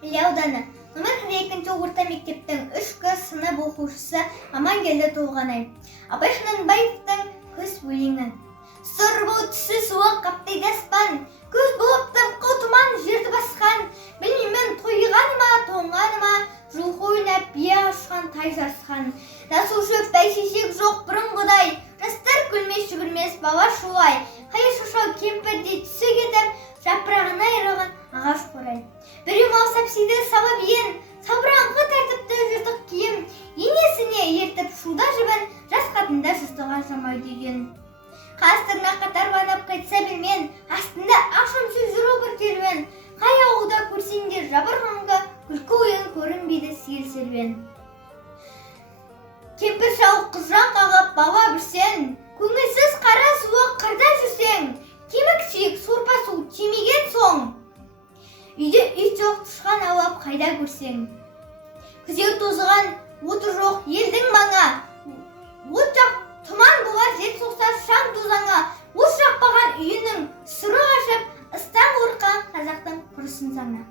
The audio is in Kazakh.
Іле ауданы. Номер 2 орта мектептің 3-кі сынып оқушысы Амангелді Толғанай. Абай Құнанбаевтың «Күз өлеңі». Сұр бұл түсі суық қаптайды аспан, көз болып тымқыл тұман жерді басқан. Білмеймін тойғаныма, тоңғаныма, жылқы ойнап бие ашқан тай жарысқан. Жасыл шөп бәйшешек жоқ бұрынғыдай, жастар күлмес жүгірмес бала шулай. Қайыр шошау кемпірде түсі кетіп, жапырағына айырылған ағаш қорай. Біреу мал сапсиды сабап ен, сабыраңқы тәртіпті жыртық киім, енесіне ертіп шуда жібін, жас қатында жастыға жамай деген. Қастырына қатар банап қайтса білмен, астында ақшамшы жүру бір керуен. Қай ауылда көрсеңдер жабырғанға, күлкі ойын көрінбейді сел-серуен. Кемпір шау қызжан қағып бала бүрсен, көңілсіз қара суық қырда жүрсең, кемік сүйек сорпа су тимеген соң, үйде ит жоқ тышқан аулап қайда көрсең. Күзеу тозған оты жоқ елдің маңа, от жақ тұман болар жел соқса шаң тозаңа, от жақпаған үйінің сұры қашып, ыстан қорыққан қазақтың құрысын саңа.